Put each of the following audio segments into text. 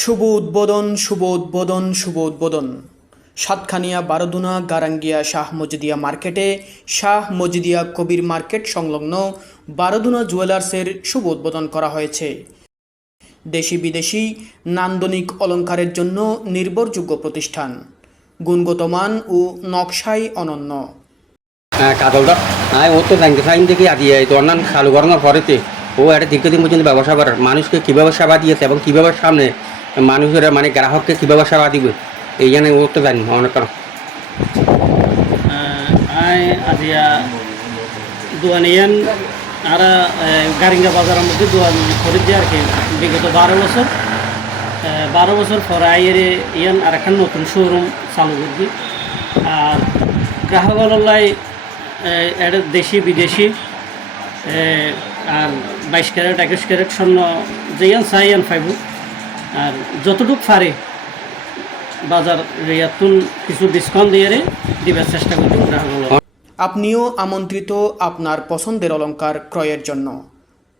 শুভ উদ্বোধন, শুভ উদ্বোধন, শুভ উদ্বোধন। সাতখানিয়া বারোদুনা গারাঙ্গিয়া শাহ মজিদিয়া মার্কেটে শাহ মজিদিয়া কবির মার্কেট সংলগ্ন বারোদুনা জুয়েলার্সের শুভ উদ্বোধন করা হয়েছে। দেশি বিদেশি নান্দনিক অলঙ্কারের জন্য নির্ভরযোগ্য প্রতিষ্ঠান, গুণগত মান ও নকশায় অনন্য। কাজলটা ও তো জানতে চাইন দেখি আদি তো অন্যান্য চালু করানোর পরেতে ও একটা দীর্ঘদিন পর্যন্ত ব্যবসা করার মানুষকে কীভাবে সেবা দিয়েছে এবং কীভাবে সামনে মানুষের গ্রাহককে কীভাবে সেবা দিবে এই জন্য ও তো জানি অনেক কারণ আজিয়া দোয়ানিয়ান আর গারিঙ্গা বাজারের মধ্যে দোয়ান খরিদ আর কি বিগত 12 বছর পরে আইয়ের ইয়ান আর একটা নতুন শোরুম চালু করবি। আর গ্রাহকলাই এটা দেশি বিদেশি আর 22 ক্যারেট 21 ক্যারেট স্বর্ণ যেয়ান চাই ইয়ান পাইব। আর যতটুক পারে বাজার রিয়াতুন কিছু ডিসকাউন্ট দিয়ে দিবার চেষ্টা করব গ্রাহকগুলো। আপনিও আমন্ত্রিত আপনার পছন্দের অলংকার ক্রয়ের জন্য।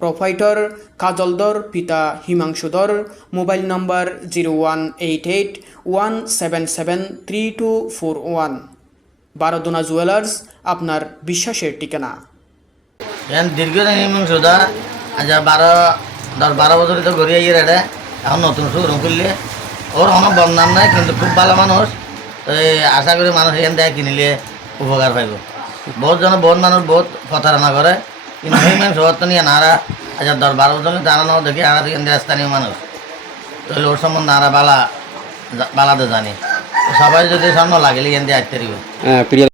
প্রোপাইটর কাজলদর, পিতা হিমাংশুদর, মোবাইল নম্বর 018817732241। বারোদুনা জুয়েলার্স, আপনার বিশ্বাসের ঠিকানা। দীর্ঘদিন হিমাংশুদা আজ 12 বছর তো ঘুরিয়ে গিয়ে রেডে এখন নতুন শোরুম খুললে ওর কোনো বদনাম নাই, কিন্তু খুব ভালো মানুষ। আশা করি মানুষ এখান থেকে কিনিলে উপকার পাইব। বহুত মানুষ বহুত প্রতারণা করে, কিন্তু হিমাংশু তো নিয়ে নারা আজ 12 বছর জানানো দেখি আরা এখান থেকে স্থানীয় মানুষ তাহলে ওর সম্বন্ধে আরা বালাতে জানি। সবাই যদি সামনে লাগিলে এখান থেকে আসতে দিব।